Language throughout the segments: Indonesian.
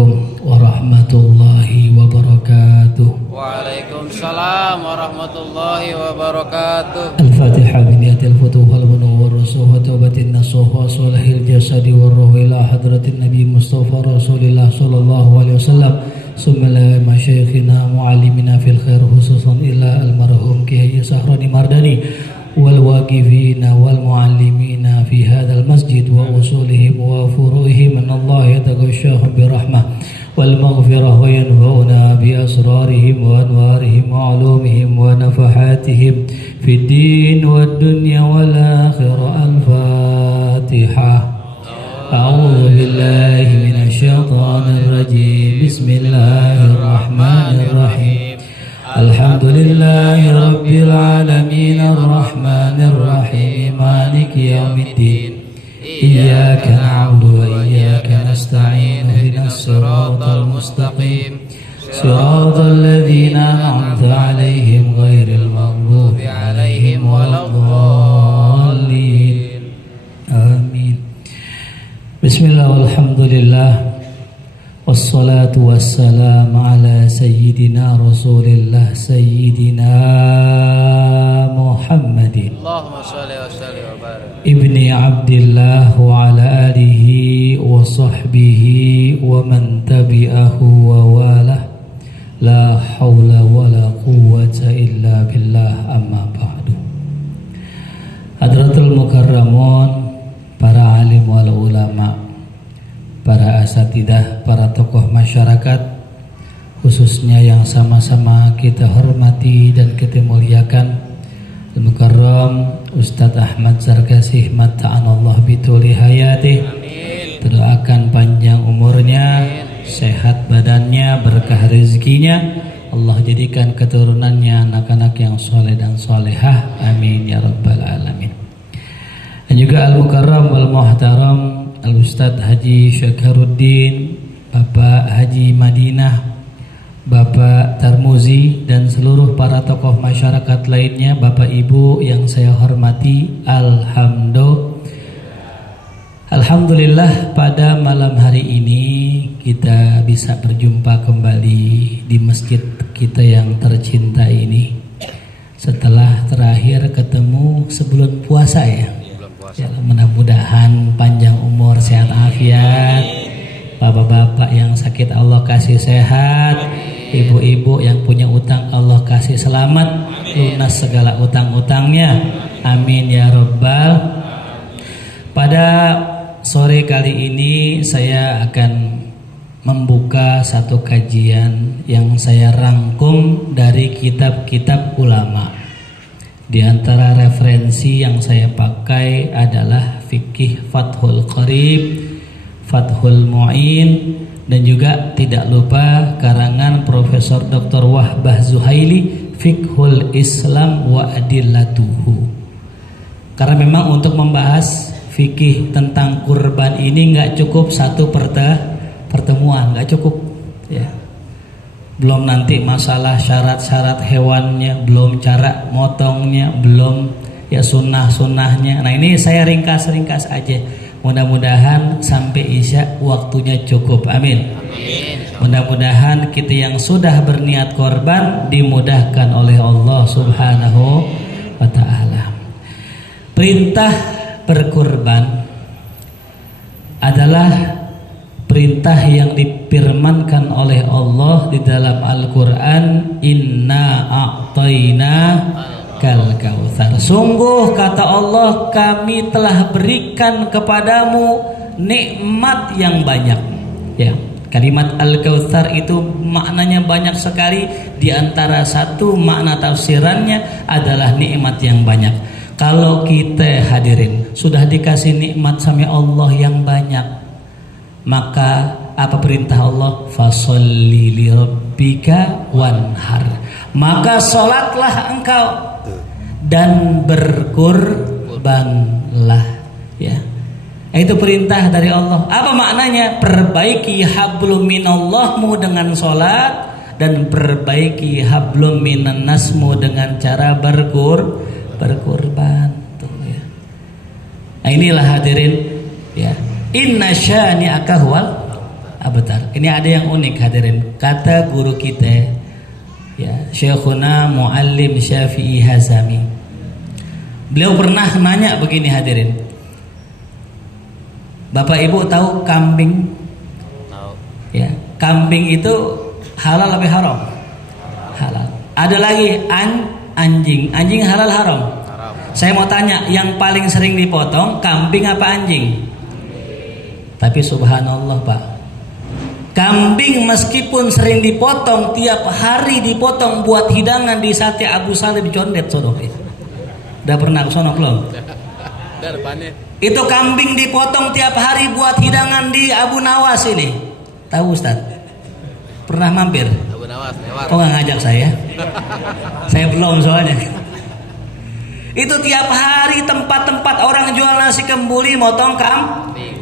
Assalamualaikum warahmatullahi wabarakatuh. Waalaikumsalam warahmatullahi wabarakatuh. Al-Fatihah biniyatil futuh wal bunuh wal rusuh wa taubatin nasuh wa sulahil jasadi wal ruh ila hadratin Nabi Mustafa Rasulillah sallallahu alaihi wasallam. Summa masyayikhina muallimina fil khair khususan ila almarhum Kiai Sahroni Mardani wal waqifina wal muallimina fi hadzal masjid wa usulihim wa furu'ihim min Allah yataghashshahum bi rahmah wal maghfirah wa yanfa'una bi asrarihim wa anwarihim wa ulumihim wa nafahatihim fid din wad dunya wal akhirah. Al-Fatihah. A'udzu billahi minasy syaithanir rajim. Bismillahirrahmanirrahim. Alhamdulillahi rabbil alamin arrahmanir rahim maliki yaumiddin. Iyyaka na'budu wa iyyaka nasta'in ihdinas siratal mustaqim siratal ladzina an'amta 'alaihim ghairil maghdubi 'alaihim waladdallin. Amin. Bismillah walhamdulillah wassalatu wassalamu ala sayyidina Rasulillah sayyidina Muhammadin Allahumma shalli wa sallim wa barik ibni Abdillah wa ala alihi wa sahbihi wa man tabi'ahu wa walah. La hawla wa la quwwata illa billah, amma ba'du. Hadratul mukarramun, para alim wal ulama, para asatidah, para tokoh masyarakat, khususnya yang sama-sama kita hormati dan kita muliakan, Al-Mukarram Ustadz Ahmad Zargasih mata'anallah bituli hayatih. Doakan panjang umurnya, sehat badannya, berkah rezekinya, Allah jadikan keturunannya anak-anak yang soleh dan solehah, amin ya rabbal alamin. Dan juga Al-Mukarram wal Muhtaram Al-Ustadz Haji Syakaruddin, Bapak Haji Madinah, Bapak Tarmuzi, dan seluruh para tokoh masyarakat lainnya, Bapak Ibu yang saya hormati. Alhamdulillah pada malam hari ini kita bisa berjumpa kembali di masjid kita yang tercinta ini setelah terakhir ketemu sebelum puasa ya. Ya, mudah-mudahan panjang umur, sehat afiat. Bapak-bapak yang sakit Allah kasih sehat. Ibu-ibu yang punya utang Allah kasih selamat, lunas segala utang-utangnya, amin ya rabbal. Pada sore kali ini saya akan membuka satu kajian yang saya rangkum dari kitab-kitab ulama. Di antara referensi yang saya pakai adalah Fikih Fathul Qarib, Fathul Mu'in, dan juga tidak lupa karangan Profesor Dr. Wahbah Zuhaili, Fiqhul Islam wa Adillatuhu. Karena memang untuk membahas fikih tentang kurban ini nggak cukup satu pertemuan, nggak cukup ya. Belum nanti masalah syarat-syarat hewannya, belum cara motongnya, belum ya sunnah-sunnahnya. Nah ini saya ringkas-ringkas aja. Mudah-mudahan sampai isya waktunya cukup, amin. Mudah-mudahan kita yang sudah berniat korban dimudahkan oleh Allah subhanahu wa ta'ala. Perintah berkorban adalah perintah yang difirmankan oleh Allah di dalam Al-Quran, Inna a'tayna kal kautsar. Sungguh kata Allah, kami telah berikan kepadamu nikmat yang banyak. Ya, kalimat al-kautsar itu maknanya banyak sekali. Di antara satu makna tafsirannya adalah nikmat yang banyak. Kalau kita hadirin sudah dikasih nikmat sama Allah yang banyak, maka apa perintah Allah? Fasholli lirabbika wanhar. Maka sholatlah engkau dan berkurbanlah, ya. Itu perintah dari Allah. Apa maknanya? Perbaiki hablum minallahmu dengan sholat, dan perbaiki hablum minan nasmu dengan cara berkurban. Tuh, ya. Nah inilah hadirin, ya. Inna syani'aka huwal abtar. sebentar. Ini ada yang unik hadirin. Kata guru kita, ya, Syekhuna Muallim Syafi'i Hazami. Beliau pernah nanya begini hadirin. Bapak Ibu tahu kambing? Tahu. Ya, kambing itu halal atau haram? Halal. Ada lagi anjing. Anjing halal haram? Haram. Saya mau tanya, yang paling sering dipotong kambing apa anjing? Tapi subhanallah Pak, kambing meskipun sering dipotong, tiap hari dipotong buat hidangan di sate Abu Salib Condet Sodok. Udah pernah ke sono belum? Udah depannya. Itu kambing dipotong tiap hari buat hidangan di Abu Nawas ini. Tahu Ustaz? Pernah mampir? Abu Nawas lewat. Kok nggak ngajak saya? Saya belum soalnya. Itu tiap hari tempat-tempat orang jual nasi kembuli motong kambing.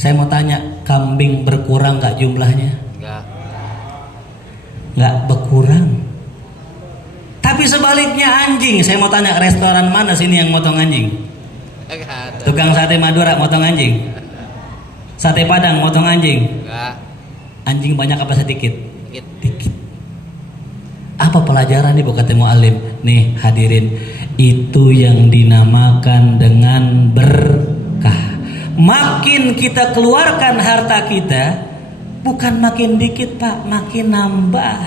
Saya mau tanya, kambing berkurang nggak jumlahnya? Enggak. Nggak berkurang. Tapi sebaliknya anjing. Saya mau tanya, restoran mana sini yang motong anjing? Enggak ada. Tukang sate Madura motong anjing? Sate Padang motong anjing? Enggak. Anjing banyak apa sedikit? Dikit. Dikit. Apa pelajaran nih buat ketemu alim? Nih hadirin, itu yang dinamakan dengan berkah. Makin kita keluarkan harta kita, bukan makin dikit Pak, makin nambah.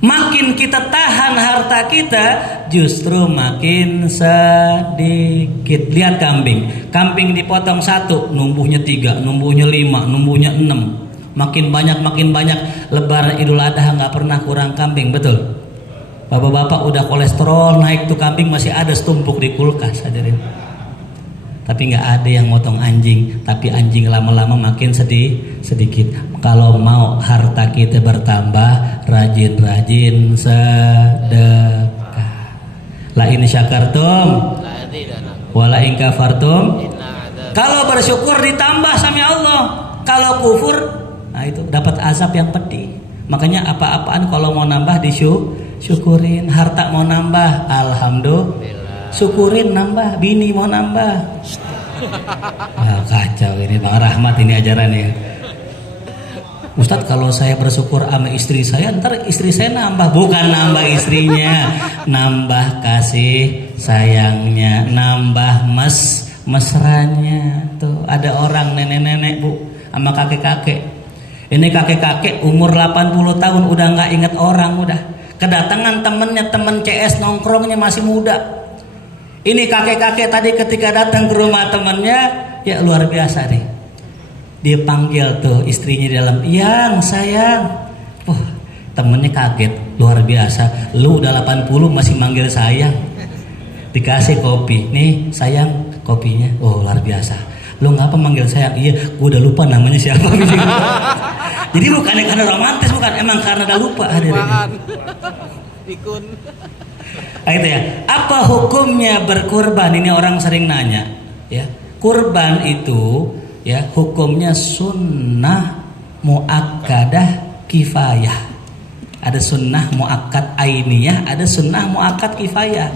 Makin kita tahan harta kita, justru makin sedikit. Lihat kambing. Kambing dipotong 1, numbuhnya 3, numbuhnya 5, numbuhnya 6. Makin banyak. Lebaran Idul Adha nggak pernah kurang kambing, betul? Bapak-bapak udah kolesterol naik tuh, kambing masih ada setumpuk di kulkas hadirin. Tapi nggak ada yang motong anjing. Tapi anjing lama-lama makin sedikit. Kalau mau harta kita bertambah, rajin-rajin sedekah. La in syakartum wala in kafartum. Kalau bersyukur ditambah sama Allah. Kalau kufur, nah itu dapat azab yang pedih. Makanya apa-apaan kalau mau nambah disyukurin. Harta mau nambah, alhamdulillah. Syukurin nambah, bini mau nambah. Kacau ini Bang Rahmat ini ajarannya. Ustadz, kalau saya bersyukur sama istri saya, ntar istri saya nambah. Bukan nambah istrinya, nambah kasih sayangnya, nambah mesranya. Tuh ada orang nenek-nenek Bu sama kakek-kakek. Ini kakek-kakek umur 80 tahun udah nggak inget orang, udah kedatangan temennya, temen CS nongkrongnya masih muda. Ini kakek-kakek tadi ketika datang ke rumah temannya, ya luar biasa nih. Dia panggil tuh istrinya di dalam, "Yang sayang." Temennya kaget, luar biasa. Lu udah 80 masih manggil sayang. Dikasih kopi, "Nih sayang kopinya." Oh luar biasa. "Lu ngapa manggil sayang?" "Iya, gua udah lupa namanya siapa." Jadi bukannya karena romantis, bukan, emang karena udah lupa hadirin. Pikun. Nah, itu ya. Apa hukumnya berkurban? Ini orang sering nanya. Ya, kurban itu ya hukumnya sunnah muakkadah kifayah. Ada sunnah muakkad ainiyah, ada sunnah muakkad kifayah.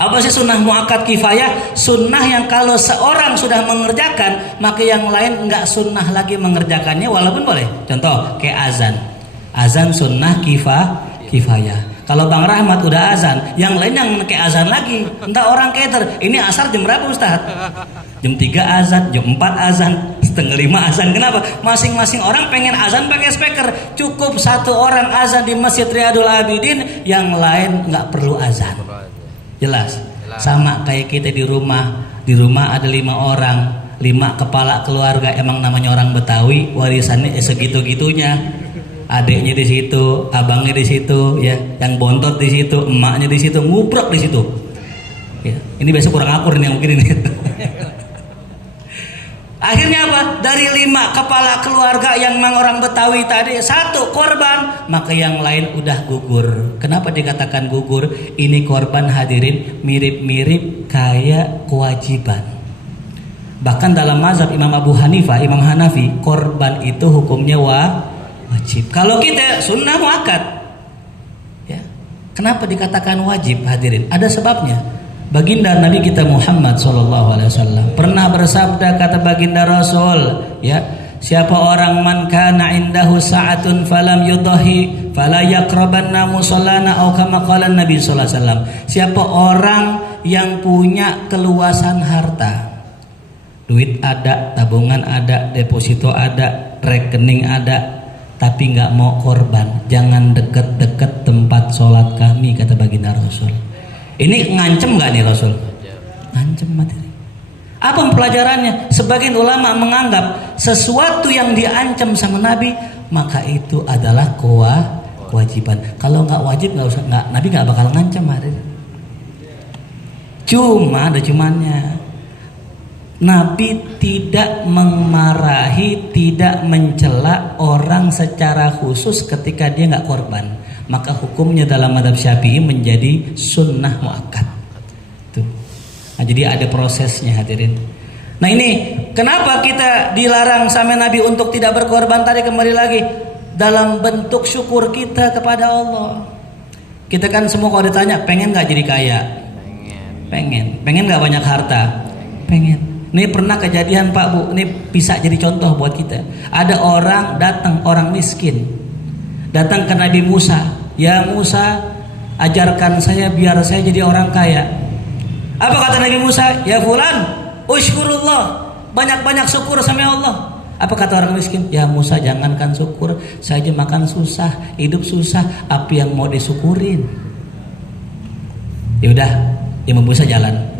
Apa sih sunnah muakkad kifayah? Sunnah yang kalau seorang sudah mengerjakan, maka yang lain nggak sunnah lagi mengerjakannya, walaupun boleh. Contoh kayak azan. Azan sunnah kifayah. Kalau Bang Rahmat udah azan, yang lain yang kayak azan lagi. Entah orang cater, ini asar jam berapa Ustaz? Jam 3 azan, jam 4 azan, setengah 5 azan. Kenapa? Masing-masing orang pengen azan pakai speaker. Cukup satu orang azan di Masjid Riyadul Abidin, yang lain nggak perlu azan. Jelas? Sama kayak kita di rumah. Di rumah ada 5 orang, 5 kepala keluarga. Emang namanya orang Betawi, warisannya segitu-gitunya. Adiknya di situ, abangnya di situ, ya, yang bontot di situ, emaknya di situ, ngubrok di situ. Ya, ini biasa kurang akur nih mungkin ini. Akhirnya apa? Dari 5 kepala keluarga yang memang orang Betawi tadi, 1 korban, maka yang lain udah gugur. Kenapa dikatakan gugur? Ini korban hadirin mirip-mirip kayak kewajiban. Bahkan dalam mazhab Imam Abu Hanifah, Imam Hanafi, korban itu hukumnya wajib. Kalau kita sunnah muakkad, ya. Kenapa dikatakan wajib hadirin? Ada sebabnya. Baginda Nabi kita Muhammad sallallahu alaihi wasallam pernah bersabda, kata baginda Rasul, ya, siapa orang man kana indahu sa'atun falam yudahi fala yaqrabanna musallana atau kama qala Nabi sallallahu alaihi wasallam. Siapa orang yang punya keluasan harta, duit ada, tabungan ada, deposito ada, rekening ada, tapi nggak mau korban, jangan deket-deket tempat sholat kami, kata baginda Rasul. Ini ngancem nggak nih Rasul? Ngancem materi. Apa pelajarannya? Sebagian ulama menganggap sesuatu yang diancam sama Nabi, maka itu adalah kewajiban. Kalau nggak wajib nggak usah, Nabi nggak bakal ngancam materi. Cuma ada cumannya. Nabi tidak memarahi, tidak mencela orang secara khusus ketika dia nggak korban. Maka hukumnya dalam mazhab Syafi'i menjadi sunnah muakkad. Tuh. Nah, jadi ada prosesnya hadirin. Nah ini kenapa kita dilarang sama Nabi untuk tidak berkorban tadi, kembali lagi dalam bentuk syukur kita kepada Allah. Kita kan semua kalau ditanya pengen nggak jadi kaya? Pengen nggak banyak harta? Pengen. Ini pernah kejadian Pak Bu, ini bisa jadi contoh buat kita. Ada orang datang, orang miskin, datang ke Nabi Musa, ya Musa, ajarkan saya biar saya jadi orang kaya. Apa kata Nabi Musa? Ya fulan, usykurullah, banyak-banyak syukur sama Allah. Apa kata orang miskin? Ya Musa, jangankan syukur, saya aja makan susah, hidup susah, apa yang mau disyukurin? Ya udah, Imam Musa jalan.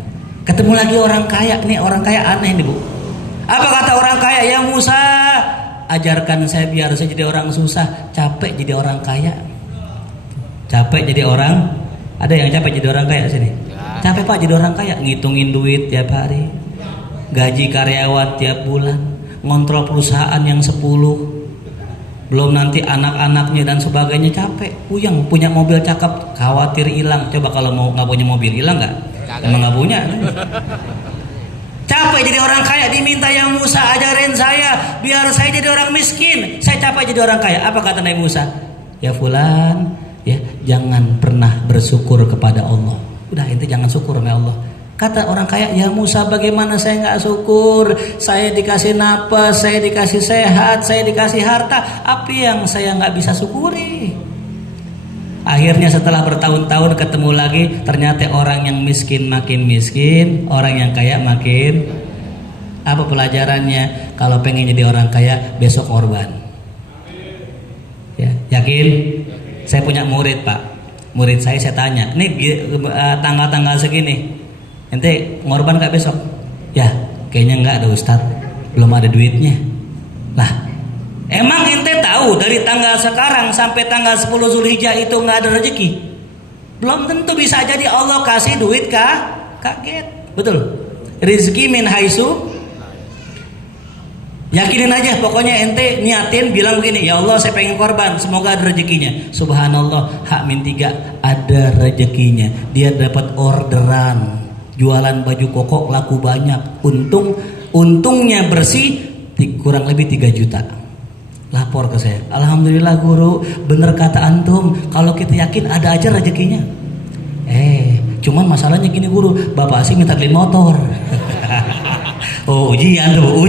Ketemu lagi orang kaya, nih orang kaya aneh nih Bu. Apa kata orang kaya? Ya Musa, ajarkan saya biar saya jadi orang susah, capek jadi orang kaya. Capek jadi orang, ada yang capek jadi orang kaya sini? Capek Pak jadi orang kaya, ngitungin duit tiap hari, gaji karyawan tiap bulan, ngontrol perusahaan yang 10, belum nanti anak-anaknya dan sebagainya, capek. Puyeng, punya mobil cakep, khawatir hilang. Coba kalau mau nggak punya mobil, hilang nggak? Emang nggak punya. Capek jadi orang kaya, diminta yang Musa ajarin saya biar saya jadi orang miskin. Saya capek jadi orang kaya. Apa kata Nabi Musa? Ya fulan, ya jangan pernah bersyukur kepada Allah. Udah, ente jangan syukur sama Allah. Kata orang kaya, ya Musa bagaimana saya nggak syukur? Saya dikasih napas, saya dikasih sehat, saya dikasih harta. Apa yang saya nggak bisa syukuri? Akhirnya setelah bertahun-tahun ketemu lagi, ternyata orang yang miskin makin miskin, orang yang kaya makin. Apa pelajarannya? Kalau pengen jadi orang kaya, besok korban. Ya, yakin? Saya punya murid Pak. Murid saya tanya, nih tanggal-tanggal segini, ente ngorban gak besok? Ya, kayaknya enggak ada Ustaz, belum ada duitnya. Lah, emang ente tahu dari tanggal sekarang sampai tanggal 10 Zulhijjah itu nggak ada rezeki? Belum tentu, bisa jadi Allah kasih duit kaget. Betul. Rizki min haisu. Yakinin aja, pokoknya ente niatin bilang begini, ya Allah saya pengen korban, semoga ada rezekinya. Subhanallah, H-3 ada rezekinya. Dia dapat orderan jualan baju koko laku banyak. Untungnya bersih kurang lebih 3 juta. Lapor ke saya, alhamdulillah guru, bener kata antum, kalau kita yakin ada aja rezekinya. Cuman masalahnya gini guru, bapak sih minta beli motor. Oh ujian tuh,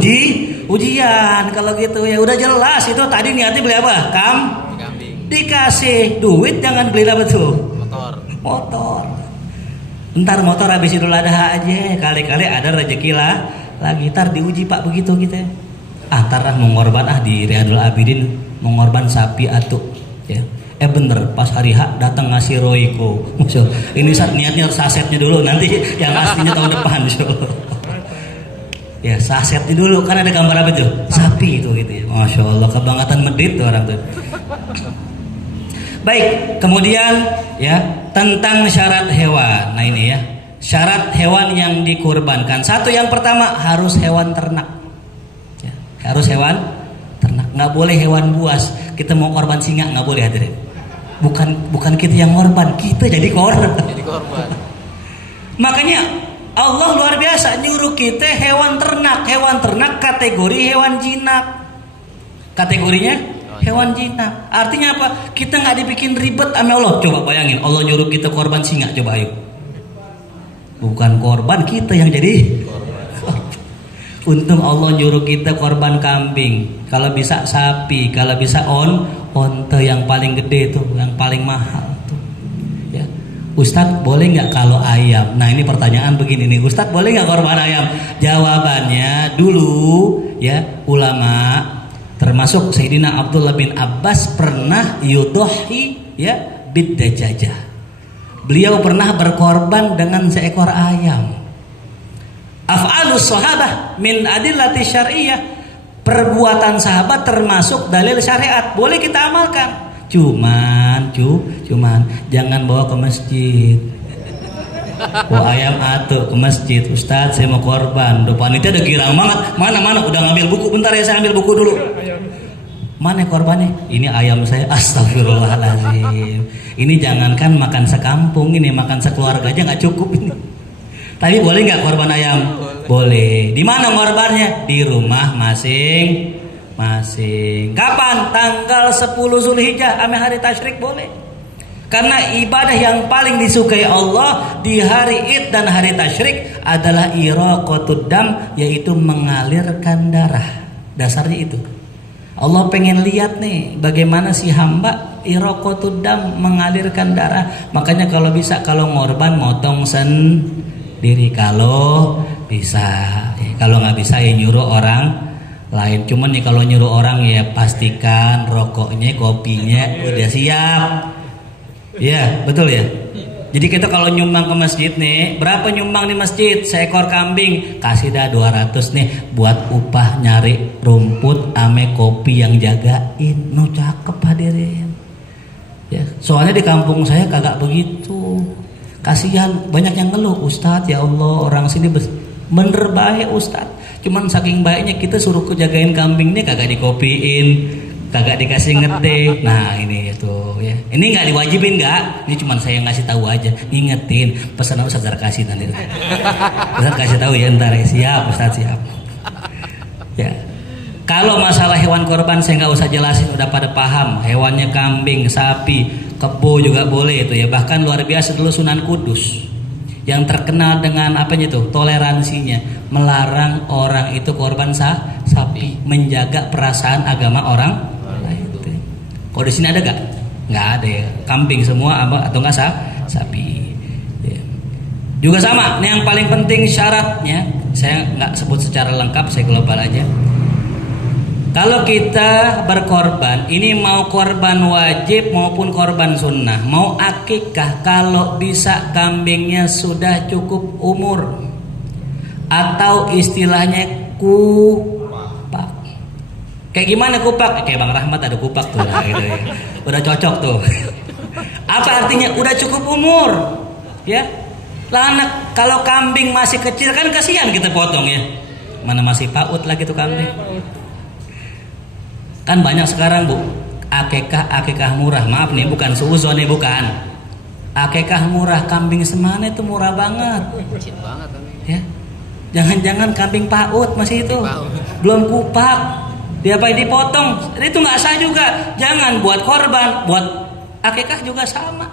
ujian kalau gitu ya udah jelas itu tadi niatnya beli apa? Kambing. Dikasih duit jangan beli apa tuh? Motor. Ntar motor habis Idul Adha aja, kali-kali ada rezeki lah lagi, ntar diuji Pak begitu gitu ya. Ntar mengorban di Riyadul Abidin mengorban sapi atuk ya. Bener pas hari H datang ngasih Royco. Ini niatnya sasetnya dulu, nanti yang aslinya tahun depan. Ya sasetnya dulu, kan ada gambar apa tuh? Sapi itu gitu ya. Masya Allah, kebangatan medit tuh orang tuh. Baik, kemudian ya tentang syarat hewan. Nah ini ya, syarat hewan yang dikurbankan. Satu, yang pertama harus hewan ternak. Ya, harus hewan ternak. Nggak boleh hewan buas. Kita mau korban singa nggak boleh hadirin. Bukan kita yang korban, kita jadi korban. Makanya Allah luar biasa nyuruh kita hewan ternak. Hewan ternak kategori hewan jinak. Kategorinya hewan jinak. Artinya apa? Kita nggak dibikin ribet sama Allah. Coba bayangin Allah nyuruh kita korban singa. Coba ayo. bukan korban, kita yang jadi. Untung Allah nyuruh kita korban kambing, kalau bisa sapi, kalau bisa onta yang paling gede tuh, yang paling mahal tuh. Ya. Ustadz boleh nggak kalau ayam? Nah ini pertanyaan begini nih, Ustadz boleh nggak korban ayam? Jawabannya dulu ya ulama, termasuk Sayyidina Abdullah bin Abbas pernah yudohi ya biddajajah. Beliau pernah berkorban dengan seekor ayam. Af'alus sahabah min adillati syar'iyyah, perbuatan sahabat termasuk dalil syariat, boleh kita amalkan. Cuman jangan bawa ke masjid. Wah ayam atuh ke masjid, Ustadz saya mau korban. Panitia udah girang banget. Mana udah ngambil buku, bentar ya saya ambil buku dulu. Mana korbannya? Ini ayam saya. Astagfirullahaladzim. Ini jangankan makan sekampung, ini makan sekeluarga aja nggak cukup ini. Tapi boleh nggak korban ayam? Boleh. Di mana korbannya? Di rumah masing-masing. Kapan? Tanggal 10 Zulhijjah ame hari tasyrik boleh. Karena ibadah yang paling disukai Allah di hari Id dan hari tasyrik adalah iraqatud dam, yaitu mengalirkan darah. Dasarnya itu. Allah pengen lihat nih bagaimana si hamba iraqatud dam, mengalirkan darah. Makanya kalau bisa, kalau ngorban motong diri kalau bisa, kalau nggak bisa ya nyuruh orang lain. Cuman nih kalau nyuruh orang ya pastikan rokoknya, kopinya udah siap. Ya betul ya. Jadi kita kalau nyumbang ke masjid nih, berapa nyumbang di masjid? Seekor kambing, kasih dah 200 nih buat upah nyari rumput ame kopi yang jagain. No cakep hadirin. Ya, soalnya di kampung saya kagak begitu. Kasihan banyak yang ngeluh, Ustadz ya Allah orang sini bener baik Ustadz, cuman saking baiknya kita suruh jagain kambingnya kagak dikopiin, kagak dikasih ngede. Nah ini itu ya, ini nggak diwajibin nggak, ini cuman saya ngasih tahu aja, ingetin pesan Ustadz kasih nanti. Ustadz kasih tahu ya ntar ya, siap Ustadz siap. Ya. Kalau masalah hewan korban saya nggak usah jelasin, udah pada paham. Hewannya kambing, sapi, kebo juga boleh itu ya. Bahkan luar biasa dulu Sunan Kudus yang terkenal dengan apanya itu, toleransinya, melarang orang itu korban sapi, menjaga perasaan agama orang lain. Kalau di sini ada gak? Nggak ada ya. Kambing semua atau nggak sapi. Ya. Juga sama. Ini yang paling penting syaratnya. Saya nggak sebut secara lengkap, saya global aja. Kalau kita berkorban, ini mau korban wajib maupun korban sunnah, mau akikah, kalau bisa kambingnya sudah cukup umur, atau istilahnya kupak. Kayak gimana kupak? Kayak Bang Rahmat ada kupak tuh, nah, gitu ya. Udah cocok tuh. Apa artinya? Udah cukup umur, ya. Lah anak, kalau kambing masih kecil kan kasihan kita potong ya. Mana masih paut lagi tuh kambing. Kan banyak sekarang Bu, akikah murah. Maaf nih, bukan suuzon nih, bukan. Akikah murah, kambing semana itu murah banget. Kecil banget Ya. Jangan-jangan kambing paut masih itu. Belum kupak. Diapain dipotong? Itu nggak sah juga. Jangan buat korban, buat akikah juga sama.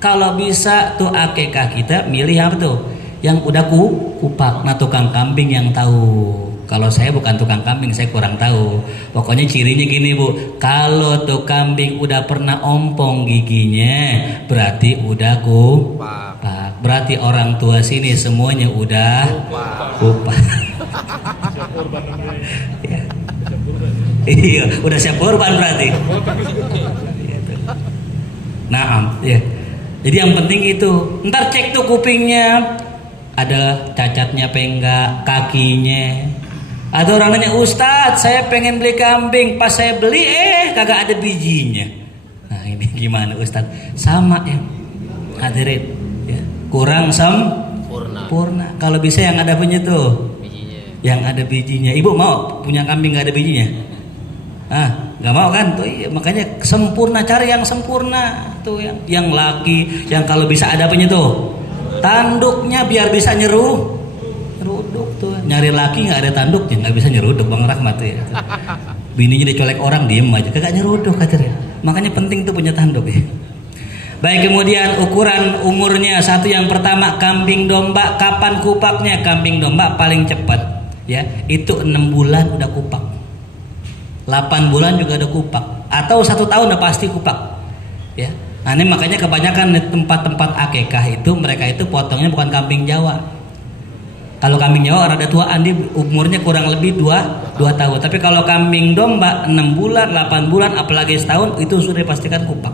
Kalau bisa tuh akikah kita milih apa tuh? Yang udah kupak. Nah tukang kambing yang tahu. Kalau saya bukan tukang kambing, saya kurang tahu. Pokoknya cirinya gini Bu, kalau tuh kambing udah pernah ompong giginya, berarti udah kupak. Berarti orang tua sini semuanya udah kupak. Ya. Iya, udah siap korban berarti. Nah, ya. Jadi yang penting itu, ntar cek tuh kupingnya, ada cacatnya apa enggak, kakinya. Ada orang nanya, Ustadz saya pengen beli kambing, pas saya beli kagak ada bijinya. Nah ini gimana Ustadz? Sama ya hadirin ya. Kurang sempurna. Kalau bisa yang ada punya tuh bijinya. Yang ada bijinya. Ibu mau punya kambing gak ada bijinya? Nggak mau kan tuh iya. Makanya sempurna, cari yang sempurna tuh, yang laki, yang kalau bisa ada punya tuh tanduknya biar bisa nyeruduk tuh. Nyari laki nggak ada tanduknya, nggak bisa nyeruduk. Bang Rahmat tuh ya. Bininya dicolek orang diem aja, kagak nyeruduk katanya. Makanya penting tuh punya tanduk ya. Baik, kemudian ukuran umurnya, satu yang pertama kambing domba, kapan kupaknya? Kambing domba paling cepat ya, itu 6 bulan udah kupak, 8 bulan juga udah kupak, atau 1 tahun udah pasti kupak ya. Nah ini makanya kebanyakan di tempat-tempat akekah itu mereka itu potongnya bukan kambing Jawa. Kalau kambing Jawa rada tuaan, dia umurnya kurang lebih 2 tahun. Tapi kalau kambing domba 6 bulan, 8 bulan, apalagi setahun itu sudah dipastikan kupak.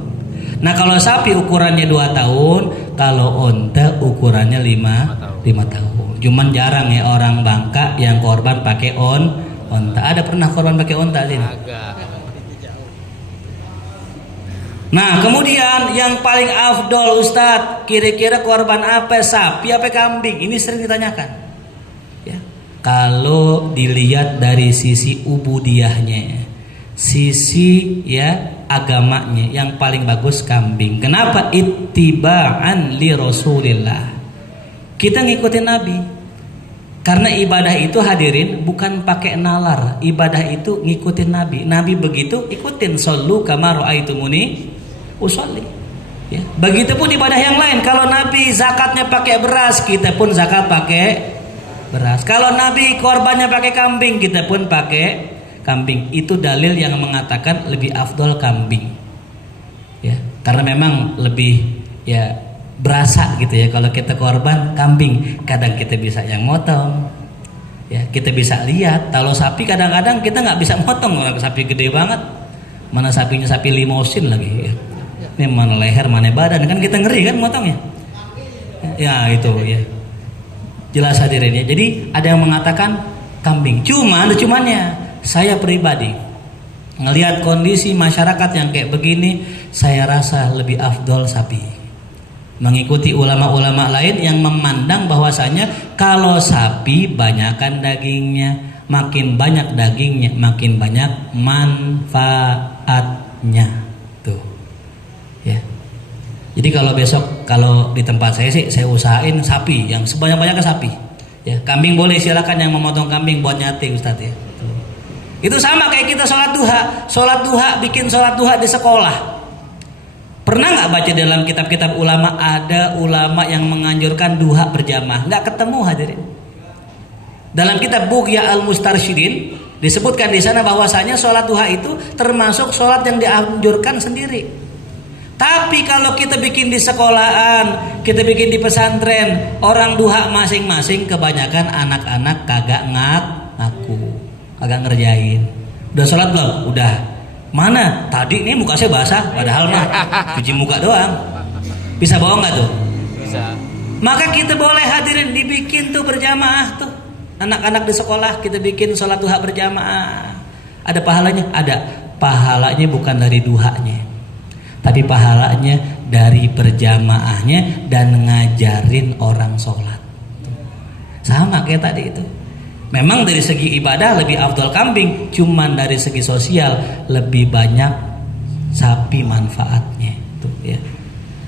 Nah kalau sapi ukurannya 2 tahun, kalau onta ukurannya 5 tahun. Cuman jarang ya orang Bangka yang korban pakai onta. Ada pernah korban pakai onta sini? Agak. Nah kemudian yang paling afdol Ustadz, kira-kira korban apa? Sapi apa kambing? Ini sering ditanyakan ya. Kalau dilihat dari sisi ubudiyahnya, sisi ya agamanya, yang paling bagus kambing. Kenapa? Ittiba'an li Rasulillah. Kita ngikutin Nabi. Karena ibadah itu hadirin bukan pakai nalar. Ibadah itu ngikutin Nabi. Nabi begitu, ikutin. Shollu kama ra'aitumuni usolli. Ya. Begitupun ibadah yang lain. Kalau Nabi zakatnya pakai beras, kita pun zakat pakai beras. Kalau Nabi korbannya pakai kambing, kita pun pakai kambing. Itu dalil yang mengatakan lebih afdol kambing. Ya, karena memang lebih ya berasa gitu ya kalau kita korban kambing. Kadang kita bisa yang motong. Ya, kita bisa lihat. Kalau sapi kadang-kadang kita nggak bisa motong, orang sapi gede banget. Mana sapinya sapi limosin lagi ya. Ini mana leher, mana badan, kan kita ngeri kan motongnya. Ya itu ya. Jelas hadirin ya. Jadi ada yang mengatakan kambing. Cumannya saya pribadi ngelihat kondisi masyarakat yang kayak begini, saya rasa lebih afdol sapi. Mengikuti ulama-ulama lain yang memandang bahwasanya kalau sapi banyakkan dagingnya, makin banyak dagingnya, makin banyak manfaatnya. Tuh. Ya. Jadi kalau besok kalau di tempat saya sih saya usahain sapi yang sebanyak-banyaknya sapi. Ya, kambing boleh, silakan yang memotong kambing buat nyate Ustadz ya. Itu sama kayak kita sholat duha, bikin sholat duha di sekolah. Pernah nggak baca dalam kitab-kitab ulama ada ulama yang menganjurkan duha berjamaah? Nggak ketemu hadirin. Dalam kitab Bughya al-Mustarsyidin disebutkan di sana bahwasanya sholat duha itu termasuk sholat yang dianjurkan sendiri. Tapi kalau kita bikin di sekolahan, kita bikin di pesantren, orang duha masing-masing, kebanyakan anak-anak kagak ngaku, kagak ngerjain. Udah sholat belum? Udah. Mana? Tadi nih muka saya basah, padahal mah cuci muka doang. Bisa bohong nggak tuh? Bisa. Maka kita boleh hadirin dibikin tuh berjamaah tuh. Anak-anak di sekolah kita bikin sholat duha berjamaah. Ada pahalanya? Ada. Pahalanya bukan dari duhanya, tapi pahalanya dari berjamaahnya dan ngajarin orang sholat. Sama kayak tadi itu. Memang dari segi ibadah lebih afdol kambing, cuman dari segi sosial lebih banyak sapi manfaatnya. Tuh ya.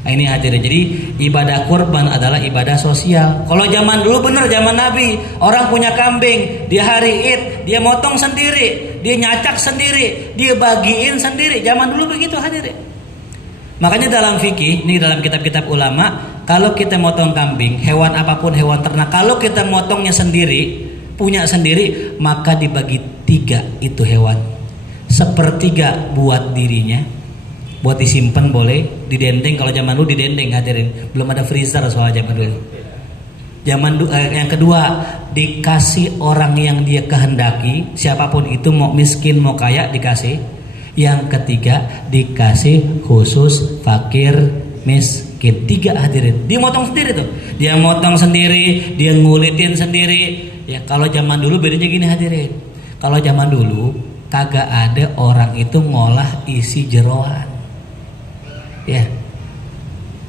Nah, ini hadirin. Jadi ibadah kurban adalah ibadah sosial. Kalau zaman dulu bener, zaman Nabi, orang punya kambing, dia hari Id, dia motong sendiri, dia nyacak sendiri, dia bagiin sendiri. Zaman dulu begitu hadirin. Makanya dalam fikih, ini dalam kitab-kitab ulama, kalau kita motong kambing, hewan apapun, hewan ternak, kalau kita motongnya sendiri, punya sendiri, maka dibagi 3 itu hewan. 1/3 buat dirinya, buat disimpan boleh, didendeng. Kalau zaman dulu didendeng hadirin, belum ada freezer soal zaman dulu. Yang kedua, dikasih orang yang dia kehendaki, siapapun itu, mau miskin mau kaya dikasih. Yang ketiga, dikasih khusus fakir miskin. 3 hadirin. Dia motong sendiri tuh. Dia motong sendiri, dia ngulitin sendiri. Ya, kalau zaman dulu bedanya gini hadirin. Kalau zaman dulu kagak ada orang itu ngolah isi jeroan. Ya.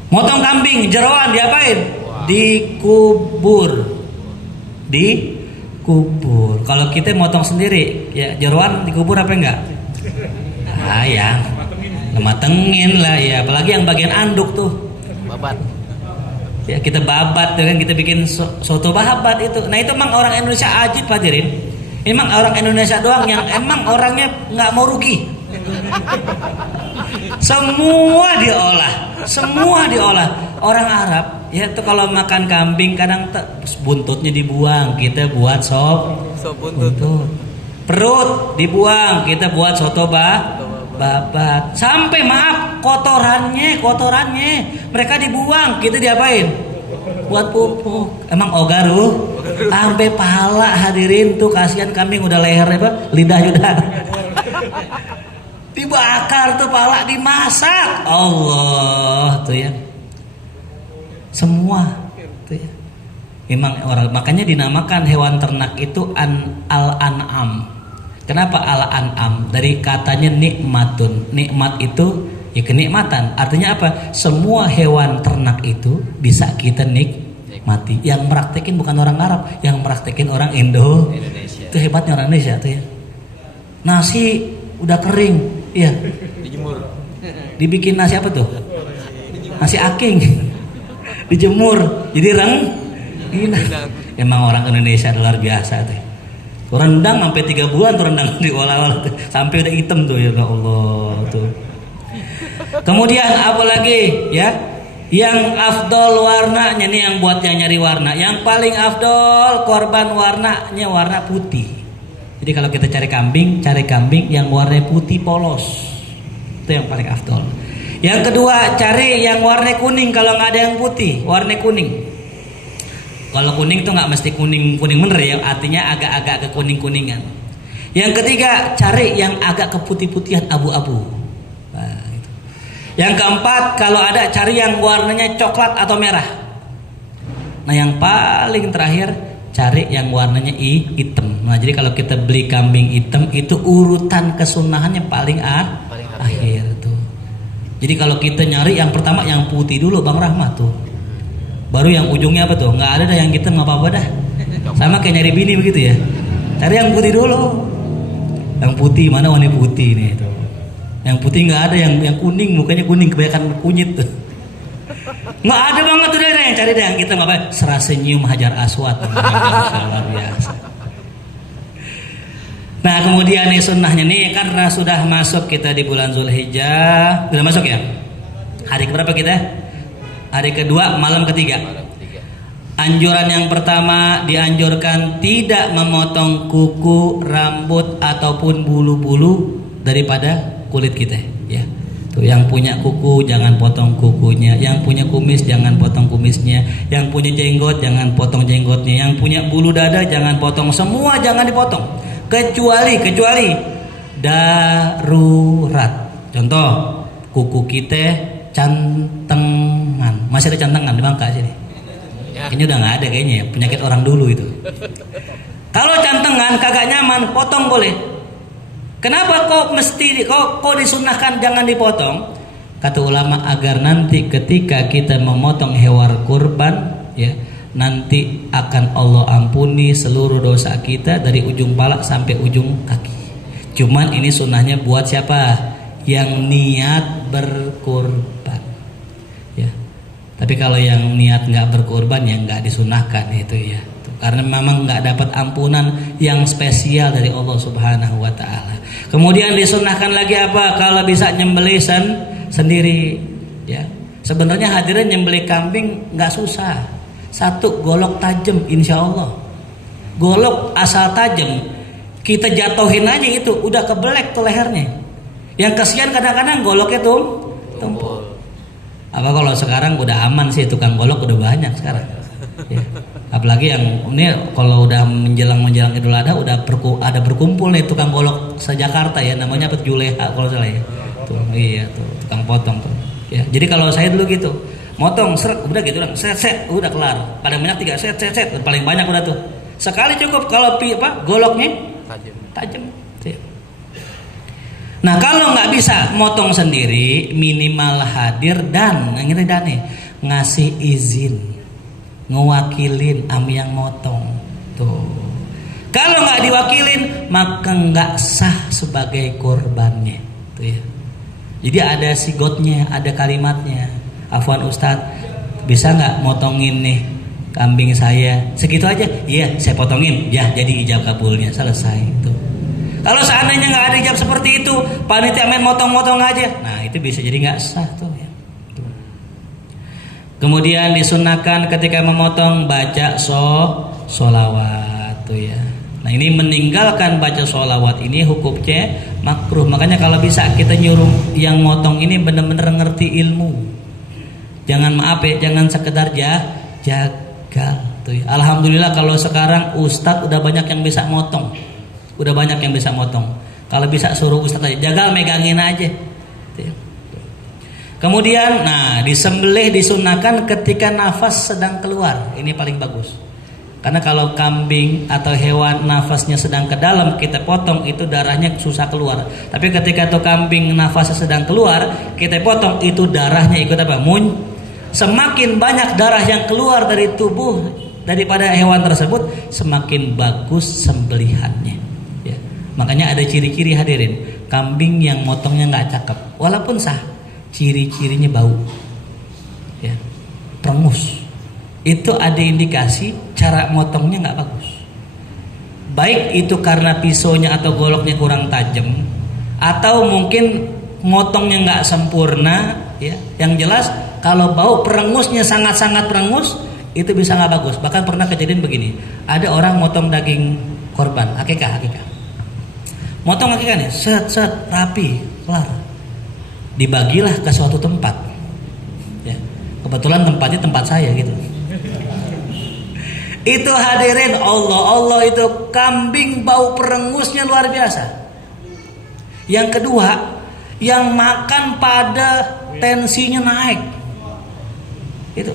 Motong kambing, jeroan diapain? Dikubur. Dikubur. Kalau kita motong sendiri, ya jeroan dikubur apa enggak? Sayang. Matengin lah ya, apalagi yang bagian anduk tuh. Babat. Ya kita babat kan, kita bikin soto babat itu. Nah itu emang orang Indonesia ajib hadirin. Emang orang Indonesia doang yang emang orangnya nggak mau rugi. Semua diolah. Orang Arab ya tuh kalau makan kambing kadang buntutnya dibuang, kita buat sop buntut. Perut dibuang, kita buat soto babat. Sampai maaf kotorannya mereka dibuang, kita diapain? Buat pupuk. Emang ogaru? Sampai pala hadirin tuh, kasihan kambing udah leher lidah udah. Dibakar tuh pala, dimasak. Allah tuh ya. Semua tuh ya. Memang orang, makanya dinamakan hewan ternak itu al-an'am. Kenapa al-an'am? Dari katanya nikmatun. Nikmat itu ya kenikmatan. Artinya apa? Semua hewan ternak itu bisa kita nikmati. Yang meraktekin bukan orang Arab, yang meraktekin orang Indonesia. Itu hebatnya orang Indonesia tuh ya. Nasi udah kering, iya. Dijemur. Dibikin nasi apa tuh? Nasi aking. Dijemur, jadi emang orang Indonesia luar biasa tuh. Rendang sampai 3 bulan tuh rendang diolah-olah tuh. Sampai udah hitam tuh ya Allah tuh. Kemudian apa lagi ya? Yang afdol warnanya nih, yang buat yang nyari warna. Yang paling afdol korban warnanya warna putih. Jadi kalau kita cari kambing yang warnanya putih polos. Itu yang paling afdol. Yang kedua, cari yang warna kuning kalau nggak ada yang putih, warna kuning. Kalau kuning itu nggak mesti kuning bener ya, artinya agak-agak ke kuningan. Yang ketiga, cari yang agak keputih-putihan abu-abu. Nah, gitu. Yang keempat, kalau ada cari yang warnanya coklat atau merah. Nah, yang paling terakhir, cari yang warnanya hitam. Nah, jadi kalau kita beli kambing hitam itu urutan kesunahannya paling akhir tuh. Jadi kalau kita nyari yang pertama yang putih dulu Bang Rahmat tuh. Baru yang ujungnya apa tuh? Nggak ada dah yang hitam, nggak apa-apa dah. Sama kayak nyari bini begitu ya. Cari yang putih dulu. Yang putih mana warna putih nih tuh. Yang putih nggak ada, yang kuning mukanya kuning kebanyakan kunyit tuh. Nggak ada banget tuh deh yang cari deh yang hitam apa? Serah senyum Hajar Aswad. Luar biasa. Nah kemudian nih sunnahnya nih karena sudah masuk kita di bulan Zulhijjah. Sudah masuk ya? Hari keberapa kita? Hari kedua, malam ketiga. Anjuran yang pertama dianjurkan tidak memotong kuku, rambut ataupun bulu-bulu daripada kulit kita, ya. Tuh yang punya kuku jangan potong kukunya, yang punya kumis jangan potong kumisnya, yang punya jenggot jangan potong jenggotnya, yang punya bulu dada jangan potong, semua jangan dipotong. Kecuali darurat. Contoh, kuku kita cantengan, masih ada cantengan di Bangka sini. Kayaknya udah nggak ada kayaknya ya, penyakit orang dulu itu. Kalau cantengan kagak nyaman, potong boleh. Kenapa kok disunahkan jangan dipotong? Kata ulama agar nanti ketika kita memotong hewan kurban, ya nanti akan Allah ampuni seluruh dosa kita dari ujung pala sampai ujung kaki. Cuman ini sunnahnya buat siapa? Yang niat berkurban, ya. Tapi kalau yang niat nggak berkurban ya nggak disunahkan itu ya. Karena memang nggak dapat ampunan yang spesial dari Allah Subhanahu Wa Taala. Kemudian disunahkan lagi apa? Kalau bisa nyembelih sendiri, ya. Sebenarnya hadirin nyembelih kambing nggak susah. Satu golok tajam, insya Allah. Golok asal tajam, kita jatuhin aja itu, udah kebelek tuh lehernya. Yang kasihan kadang-kadang goloknya tumpul. Apa kalau sekarang udah aman sih, tukang golok udah banyak sekarang. Ya. Apalagi yang ini kalau udah menjelang Idul Adha udah ada berkumpul nih tukang golok se-Jakarta ya, namanya apa Juleha kalau salah ya. Tuh, iya tuh tukang potong tuh. Ya, jadi kalau saya dulu gitu, motong seret udah gitu kan, set udah kelar. Paling banyak 3 set, paling banyak udah tuh. Sekali cukup kalau goloknya tajam. Ya. Nah kalau nggak bisa motong sendiri, minimal hadir dan ngasih izin, ngewakilin yang motong tuh. Kalau nggak diwakilin maka nggak sah sebagai korbannya tuh ya. Jadi ada sigotnya, ada kalimatnya. Afwan Ustadz, bisa nggak motongin nih kambing saya segitu aja? Iya saya potongin, ya jadi ijab kabulnya selesai tuh. Kalau seandainya nggak ada ijab seperti itu, panitia main motong-motong aja. Nah, itu bisa jadi nggak sah tuh ya. Kemudian disunahkan ketika memotong baca sholawat tuh ya. Nah, ini meninggalkan baca sholawat ini hukumnya makruh. Makanya kalau bisa kita nyuruh yang motong ini benar-benar ngerti ilmu. Jangan maaf ya, jangan sekedar jaga tuh ya. Alhamdulillah kalau sekarang ustadz udah banyak yang bisa motong. Udah banyak yang bisa motong. Kalau bisa suruh ustadz aja, jagal megangin aja. Tuh ya. Kemudian, nah disembelih disunahkan ketika nafas sedang keluar. Ini paling bagus. Karena kalau kambing atau hewan nafasnya sedang ke dalam kita potong itu darahnya susah keluar. Tapi ketika tuh kambing nafasnya sedang keluar kita potong itu darahnya ikut apa? Semakin banyak darah yang keluar dari tubuh daripada hewan tersebut semakin bagus sembelihannya. Ya. Makanya ada ciri-ciri hadirin. Kambing yang motongnya nggak cakep, walaupun sah. Ciri-cirinya bau ya, perengus, itu ada indikasi cara motongnya nggak bagus. Baik itu karena pisaunya atau goloknya kurang tajam, atau mungkin motongnya nggak sempurna ya. Yang jelas kalau bau perengusnya sangat-sangat perengus itu bisa nggak bagus. Bahkan pernah kejadian begini, ada orang motong daging korban akikah, motong akikahnya set rapi kelar, dibagilah ke suatu tempat ya. Kebetulan tempatnya tempat saya gitu. Itu hadirin Allah itu kambing bau perengusnya luar biasa. Yang kedua, yang makan pada tensinya naik. Itu.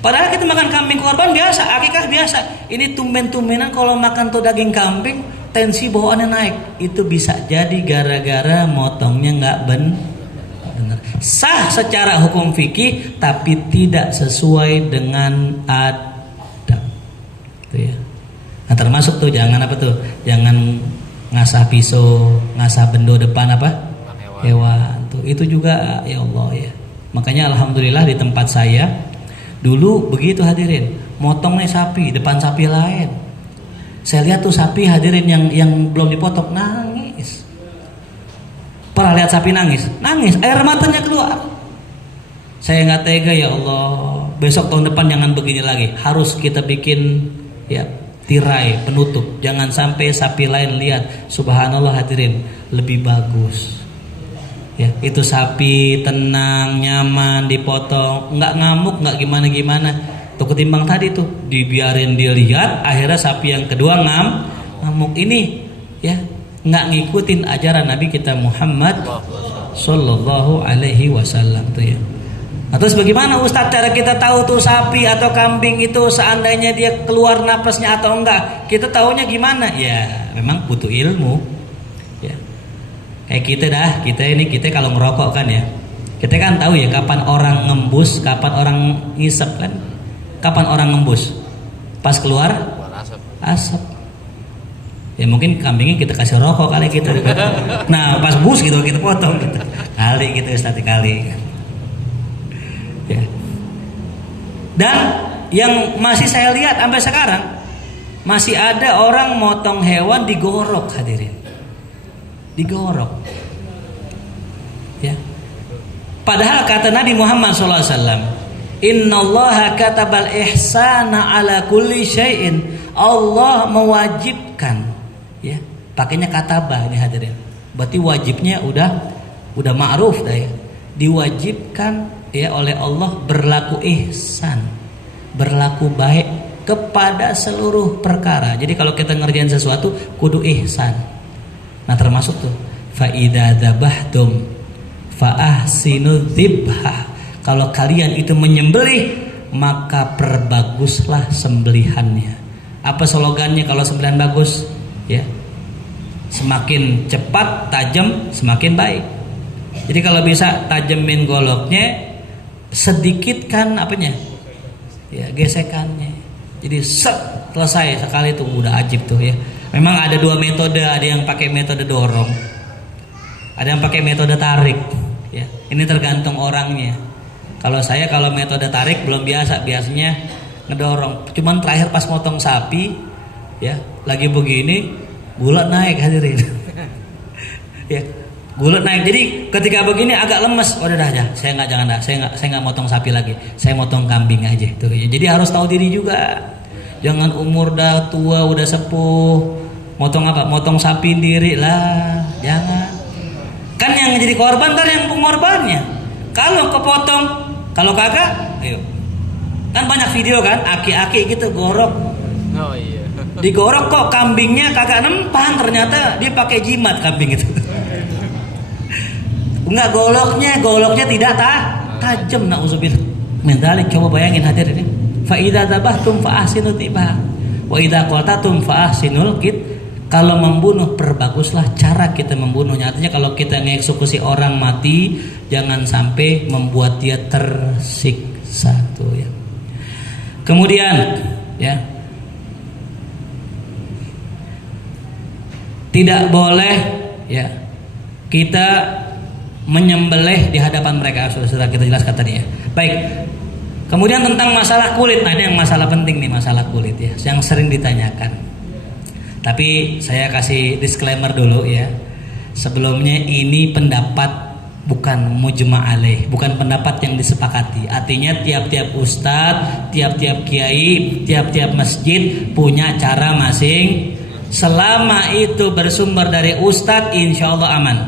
Padahal kita makan kambing korban biasa, akikah biasa. Ini tumben-tumbenan kalau makan tuh daging kambing tensi bawaannya naik. Itu bisa jadi gara-gara motongnya nggak benar. Sah secara hukum fikih tapi tidak sesuai dengan adab. Tuh ya. Nah, termasuk tuh jangan apa tuh? Jangan ngasah pisau, ngasah bendo depan apa? Hewan. Tuh itu juga ya Allah ya. Makanya alhamdulillah di tempat saya dulu begitu hadirin, motongnya sapi depan sapi lain. Saya lihat tuh sapi hadirin yang belum dipotong nangis. Pernah lihat sapi nangis, air matanya keluar. Saya nggak tega ya Allah. Besok tahun depan jangan begini lagi. Harus kita bikin ya tirai penutup. Jangan sampai sapi lain lihat. Subhanallah hadirin, lebih bagus. Ya itu sapi tenang, nyaman, dipotong, nggak ngamuk, nggak gimana. Tuh ketimbang tadi tuh dibiarin dia lihat, akhirnya sapi yang kedua ngamuk ini ya. Nggak ngikutin ajaran Nabi kita Muhammad Sallallahu Alaihi Wasallam tuh ya. Nah, terus bagaimana Ustadz cara kita tahu tuh sapi atau kambing itu seandainya dia keluar napasnya atau enggak? Kita tahunya gimana? Ya memang butuh ilmu. Ya. Kayak kita kalau ngerokok kan ya. Kita kan tahu ya kapan orang ngembus, kapan orang ngisep kan. Kapan orang ngembus? Pas keluar asap. Ya mungkin kambingnya kita kasih rokok kali gitu. Nah pas bus gitu kita potong gitu. Kali gitu kali. Ya. Dan yang masih saya lihat sampai sekarang masih ada orang motong hewan digorok hadirin. Digorok. Ya. Padahal kata Nabi Muhammad SAW, Innallaha katabal ihsana ala kulli syai'in. Allah mewajibkan ya, pakainya katabah ini hadirin. Berarti wajibnya udah ma'ruf dah ya. Diwajibkan ya oleh Allah berlaku ihsan, berlaku baik kepada seluruh perkara. Jadi kalau kita ngerjain sesuatu kudu ihsan. Nah termasuk tuh fa idza dzabahtum fa ahsinu dzibha. Kalau kalian itu menyembelih maka perbaguslah sembelihannya. Apa slogannya kalau sembelihan bagus? Ya, semakin cepat tajam semakin baik. Jadi kalau bisa tajamin goloknya, sedikitkan apanya? Ya gesekannya. Jadi selesai sekali itu udah ajib tuh ya. Memang ada dua metode, ada yang pakai metode dorong, ada yang pakai metode tarik. Ya, ini tergantung orangnya. Kalau saya kalau metode tarik belum biasanya ngedorong. Cuman terakhir pas motong sapi, ya lagi begini, gula naik hadirin. Ya, Gulut naik. Jadi ketika begini agak lemes, udah dah aja. Saya nggak motong sapi lagi. Saya motong kambing aja tuh. Jadi harus tahu diri juga. Jangan umur dah tua, udah sepuh, motong apa? Motong sapi diri lah. Jangan. Kan yang jadi korban kan yang pengorbannya. Kalau kepotong, kalau kagak, ayo. Kan banyak video kan, aki-aki gitu gorok. Oh iya. Digorok kok kambingnya kagak nempan, ternyata dia pakai jimat kambing itu. Enggak, goloknya tidak tajam, nauzubillah. Mendalik, coba bayangin hadirin. Fa idza dzabhtum fa ahsinu tibah. Wa idza qatatum fa ahsinul qit. Kalau membunuh, perbaguslah cara kita membunuhnya. Artinya kalau kita mengeksekusi orang mati, jangan sampai membuat dia tersiksa tuh ya. Kemudian ya, tidak boleh ya kita menyembelih di hadapan mereka. Sudah kita jelaskan tadi ya. Baik. Kemudian tentang masalah kulit. Nah, ini yang masalah penting nih, masalah kulit ya, yang sering ditanyakan. Tapi saya kasih disclaimer dulu ya. Sebelumnya ini pendapat bukan mujma' alaih, bukan pendapat yang disepakati. Artinya tiap-tiap ustadz, tiap-tiap kiai, tiap-tiap masjid punya cara masing. Selama itu bersumber dari ustadz, insya Allah aman.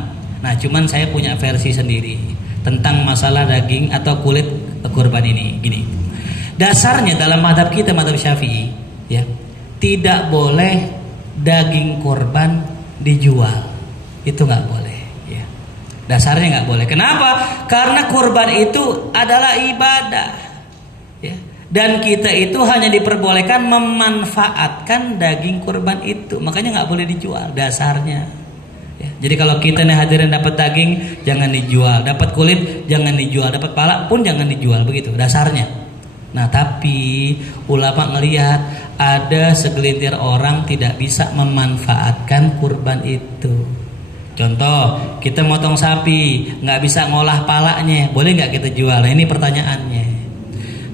Nah, cuman saya punya versi sendiri tentang masalah daging atau kulit kurban ini. Gini, dasarnya dalam madhab kita, madhab Syafi'i, ya, tidak boleh daging kurban dijual. Itu nggak boleh. Ya. Dasarnya nggak boleh. Kenapa? Karena kurban itu adalah ibadah. Ya. Dan kita itu hanya diperbolehkan memanfaatkan daging kurban itu. Makanya nggak boleh dijual. Dasarnya. Ya, jadi kalau kita nih hadirin dapat daging jangan dijual, dapat kulit jangan dijual, dapat pala pun jangan dijual, begitu dasarnya. Nah, tapi ulama ngelihat ada segelintir orang tidak bisa memanfaatkan kurban itu. Contoh, kita motong sapi nggak bisa ngolah palanya, boleh nggak kita jual? Nah, ini pertanyaannya.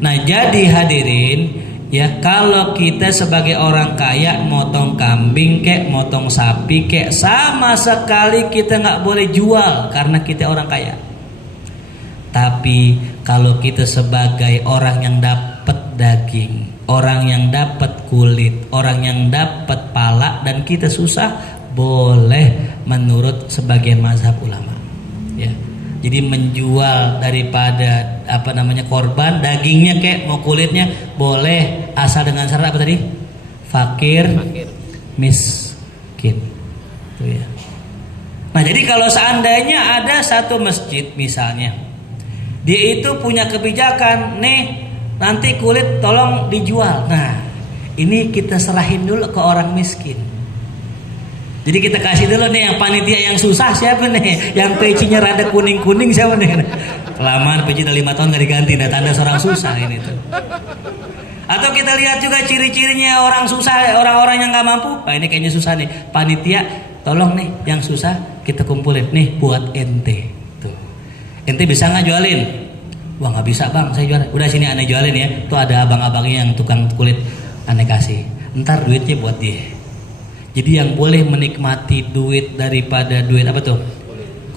Nah, jadi hadirin ya, kalau kita sebagai orang kaya motong kambing kek, motong sapi kek, sama sekali kita nggak boleh jual karena kita orang kaya. Tapi kalau kita sebagai orang yang dapat daging, orang yang dapat kulit, orang yang dapat pala dan kita susah, boleh menurut sebagian mazhab ulama. Ya. Jadi menjual daripada korban, dagingnya kek mau kulitnya boleh, asal dengan syarat apa tadi? Fakir. Miskin. Tuh ya. Nah, jadi kalau seandainya ada satu masjid misalnya, dia itu punya kebijakan, nih nanti kulit tolong dijual. Nah, ini kita serahin dulu ke orang miskin. Jadi kita kasih dulu nih yang panitia yang susah siapa nih? Yang pecinya rada kuning-kuning siapa nih? Kelamaan peci udah 5 tahun gak diganti, nah tanda seorang susah ini tuh. Atau kita lihat juga ciri-cirinya orang susah, orang-orang yang gak mampu. Nah, ini kayaknya susah nih. Panitia, tolong nih yang susah kita kumpulin nih buat ente. Tuh. Ente bisa nggak jualin? Wah, nggak bisa bang, saya jualin. Udah sini aneh jualin ya. Tuh ada abang-abangnya yang tukang kulit, aneh kasih. Ntar duitnya buat dia. Jadi yang boleh menikmati duit daripada duit apa tuh?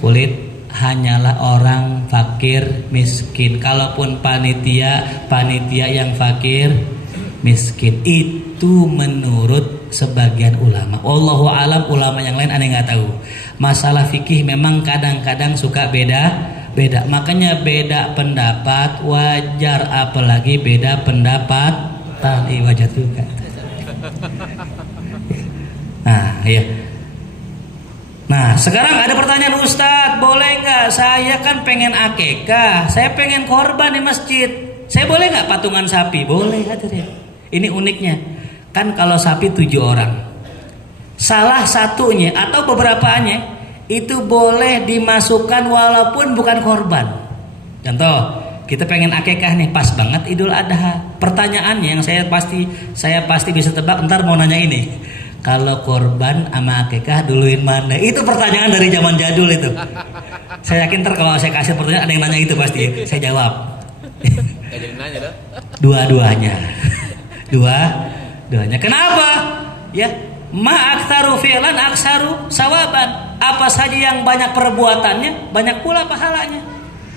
Kulit hanyalah orang fakir miskin. Kalaupun panitia yang fakir miskin, itu menurut sebagian ulama. Wallahu alam, ulama yang lain aneh nggak tahu. Masalah fikih memang kadang-kadang suka beda. Makanya beda pendapat wajar, apalagi beda pendapat tadi wajar juga. Nah, iya. Nah, sekarang ada pertanyaan, Ustadz, boleh nggak? Saya kan pengen akekah, saya pengen korban di masjid. Saya boleh nggak patungan sapi? Boleh, hadirin. Ini uniknya. Kan kalau sapi 7 orang, salah satunya atau beberapanya itu boleh dimasukkan walaupun bukan korban. Contoh, kita pengen akekah nih, pas banget Idul Adha. Pertanyaannya yang saya pasti bisa tebak, ntar mau nanya ini. Kalau korban sama akekah duluin mana? Itu pertanyaan dari zaman jadul itu. Saya yakin ntar kalau saya kasih pertanyaan ada yang nanya itu pasti. Saya jawab. Jadi nanya dah. Dua-duanya. Dua-duanya. Kenapa? Ya, ma aktsaru fi'lan aktsaru sawaban. Apa saja yang banyak perbuatannya, banyak pula pahalanya.